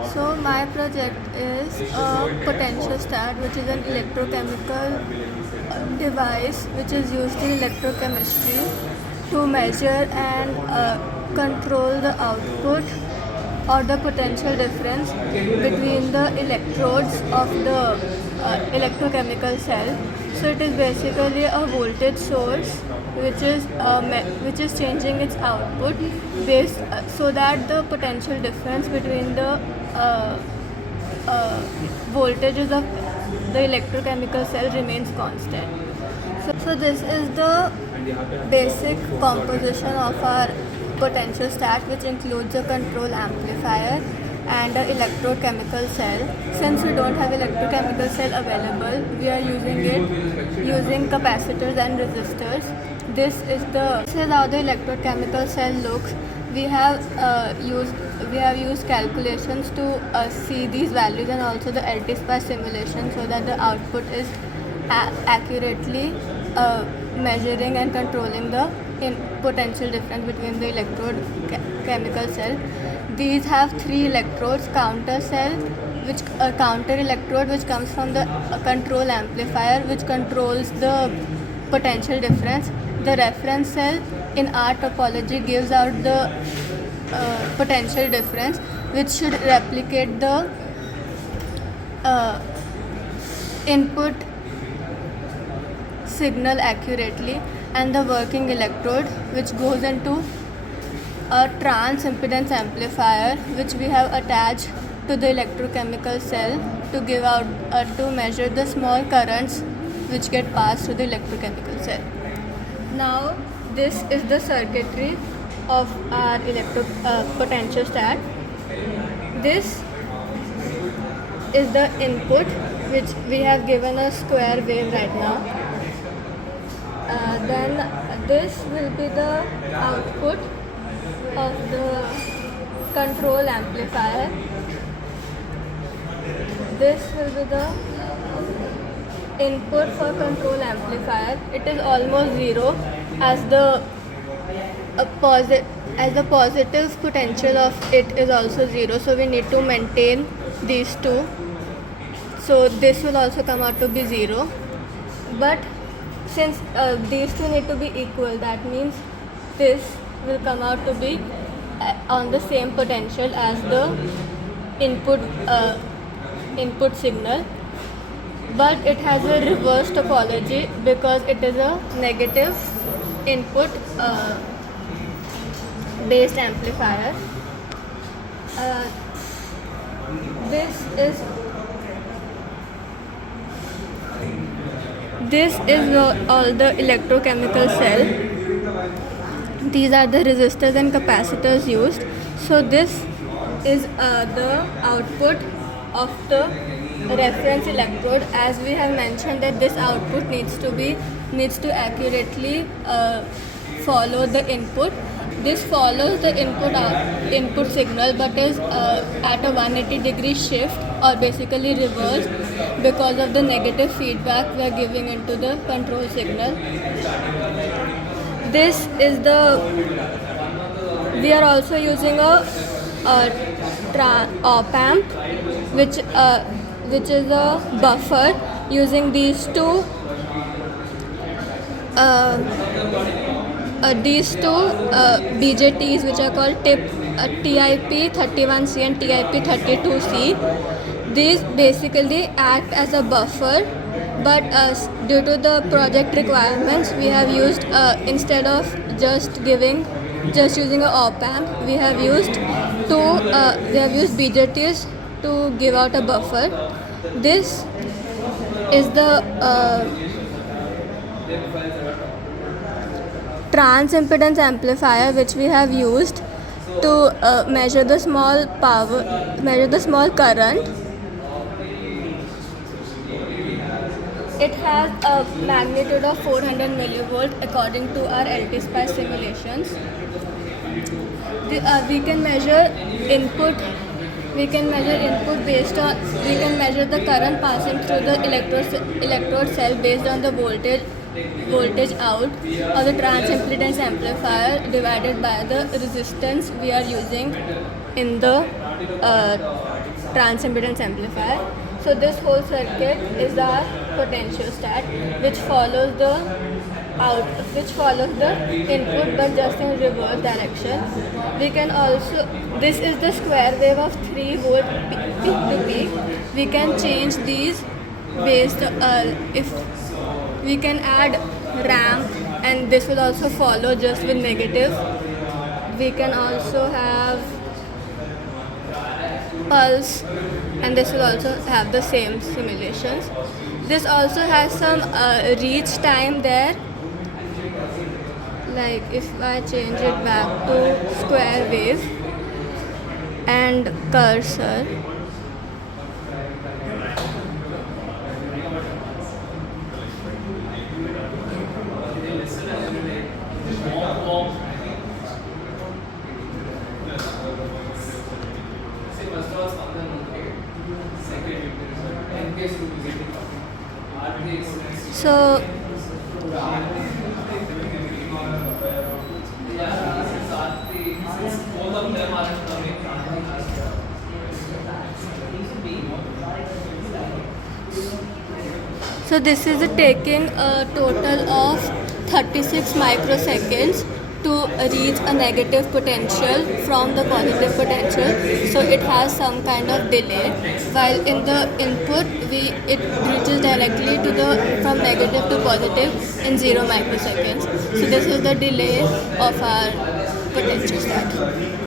So my project is a potentiostat, which is an electrochemical device which is used in electrochemistry to measure and control the output or the potential difference between the electrodes of the electrochemical cell. So it is basically a voltage source which is changing its output based so that the potential difference between the uh, uh, voltages of the electrochemical cell remains constant. So this is the basic composition of our potentiostat, which includes a control amplifier and an electrochemical cell. Since we don't have electrochemical cell available, we are using it using capacitors and resistors. This is how the electrochemical cell looks. We have used calculations to see these values and also the LT-SPAS simulation so that the output is accurately measuring and controlling the potential difference between the chemical cell. These have three electrodes: counter cell, which counter electrode which comes from the control amplifier, which controls the potential difference. The reference cell in our topology gives out the potential difference, which should replicate the input signal accurately, and the working electrode which goes into a trans impedance amplifier which we have attached to the electrochemical cell to give out to measure the small currents which get passed through the electrochemical cell. Now this is the circuitry of our potentiostat. This is the input, which we have given a square wave right now. Then this will be the output of the control amplifier. This will be the input for control amplifier. It is almost zero as the positive potential of it is also zero, so we need to maintain these two. So this will also come out to be zero, but since these two need to be equal, that means this will come out to be on the same potential as the input signal, but it has a reverse topology because it is a negative input based amplifier. This is all the electrochemical cell. These are the resistors and capacitors used. So this is the output of the reference electrode. As we have mentioned that this output needs to accurately follow the input. This follows the input signal, but is at a 180-degree shift, or basically reversed, because of the negative feedback we are giving into the control signal. This is we are also using a op amp, which is a buffer using these two BJTs, which are called TIP 31C and TIP 32C. These basically act as a buffer, but due to the project requirements, we have used instead of just using an op amp, we have used BJTs to give out a buffer. This is the trans impedance amplifier, which we have used to measure the small current. It has a magnitude of 400 millivolt according to our LT-SPAS simulations. We can measure input based on, we can measure the current passing through the electrode cell based on the voltage out of the trans impedance amplifier divided by the resistance we are using in the transimpedance amplifier. So this whole circuit is our potentiostat, which follows the input but just in reverse direction. We can also, this is the square wave of 3 volt peak to peak. We can change these based if we can add ramp, and this will also follow just with negative. We can also have pulse, and this will also have the same simulations. This also has some reach time there, like if I change it back to square wave and cursor. So So this is taking a total of 36 microseconds to reach a negative potential from the positive potential. So it has some kind of delay. While in the input, it reaches directly to the from negative to positive in 0 microseconds. So this is the delay of our potentiostat.